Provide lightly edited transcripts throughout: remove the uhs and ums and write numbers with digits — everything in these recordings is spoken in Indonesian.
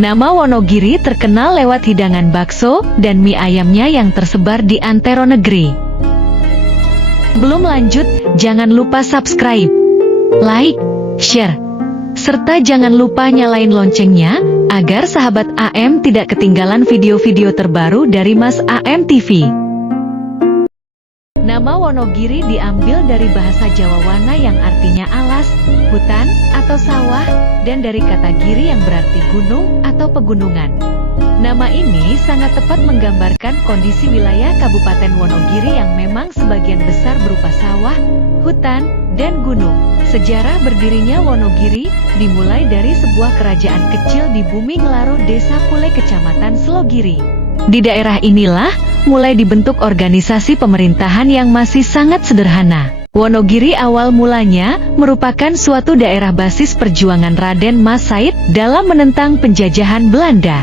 Nama Wonogiri terkenal lewat hidangan bakso dan mie ayamnya yang tersebar di antero negeri. Belum lanjut, jangan lupa subscribe, like, share, serta jangan lupa nyalain loncengnya, agar sahabat AM tidak ketinggalan video-video terbaru dari Mas AM TV. Nama Wonogiri diambil dari bahasa Jawa Wana yang artinya alas, hutan, atau sawah, dan dari kata giri yang berarti gunung atau pegunungan. Nama ini sangat tepat menggambarkan kondisi wilayah Kabupaten Wonogiri yang memang sebagian besar berupa sawah, hutan, dan gunung. Sejarah berdirinya Wonogiri dimulai dari sebuah kerajaan kecil di bumi Ngelaro, Desa Pule, Kecamatan Selogiri. Di daerah inilah mulai dibentuk organisasi pemerintahan yang masih sangat sederhana. Wonogiri awal mulanya merupakan suatu daerah basis perjuangan Raden Mas Said dalam menentang penjajahan Belanda.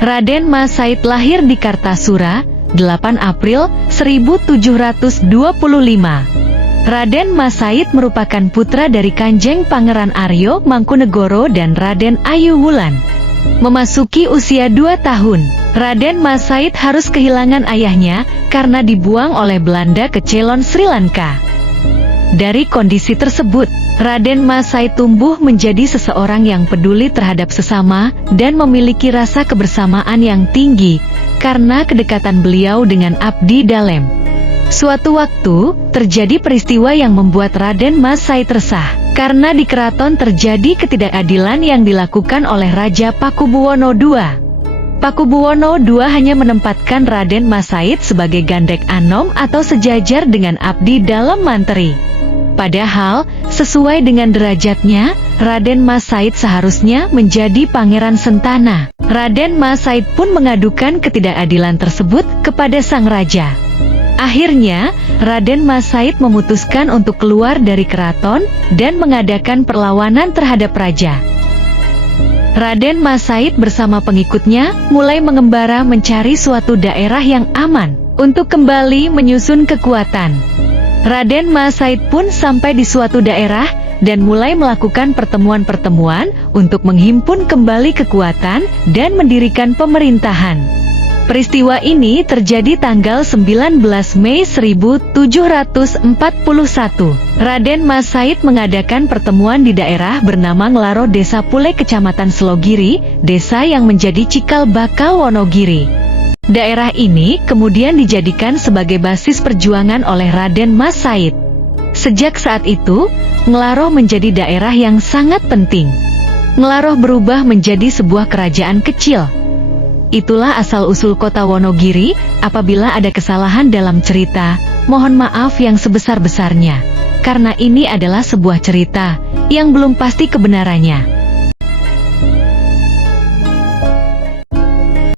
Raden Mas Said lahir di Kartasura, 8 April 1725. Raden Mas Said merupakan putra dari Kanjeng Pangeran Aryo Mangkunegoro dan Raden Ayu Wulan. Memasuki usia 2 tahun, Raden Mas Said harus kehilangan ayahnya karena dibuang oleh Belanda ke Ceylon, Sri Lanka. Dari kondisi tersebut, Raden Mas Said tumbuh menjadi seseorang yang peduli terhadap sesama dan memiliki rasa kebersamaan yang tinggi karena kedekatan beliau dengan Abdi Dalem. Suatu waktu, terjadi peristiwa yang membuat Raden Mas Said resah, karena di keraton terjadi ketidakadilan yang dilakukan oleh Raja Pakubuwono II. Pakubuwono II hanya menempatkan Raden Mas Said sebagai Gandek Anom atau sejajar dengan Abdi Dalem Manteri. Padahal, sesuai dengan derajatnya, Raden Mas Said seharusnya menjadi Pangeran Sentana. Raden Mas Said pun mengadukan ketidakadilan tersebut kepada sang raja. Akhirnya, Raden Mas Said memutuskan untuk keluar dari keraton dan mengadakan perlawanan terhadap raja. Raden Mas Said bersama pengikutnya mulai mengembara mencari suatu daerah yang aman untuk kembali menyusun kekuatan. Raden Mas Said pun sampai di suatu daerah dan mulai melakukan pertemuan-pertemuan untuk menghimpun kembali kekuatan dan mendirikan pemerintahan. Peristiwa ini terjadi tanggal 19 Mei 1741. Raden Mas Said mengadakan pertemuan di daerah bernama Ngelaro, Desa Pule, Kecamatan Selogiri, desa yang menjadi cikal bakal Wonogiri. Daerah ini kemudian dijadikan sebagai basis perjuangan oleh Raden Mas Said. Sejak saat itu, Ngelaro menjadi daerah yang sangat penting. Ngelaro berubah menjadi sebuah kerajaan kecil. Itulah asal-usul kota Wonogiri. Apabila ada kesalahan dalam cerita, mohon maaf yang sebesar-besarnya, karena ini adalah sebuah cerita yang belum pasti kebenarannya.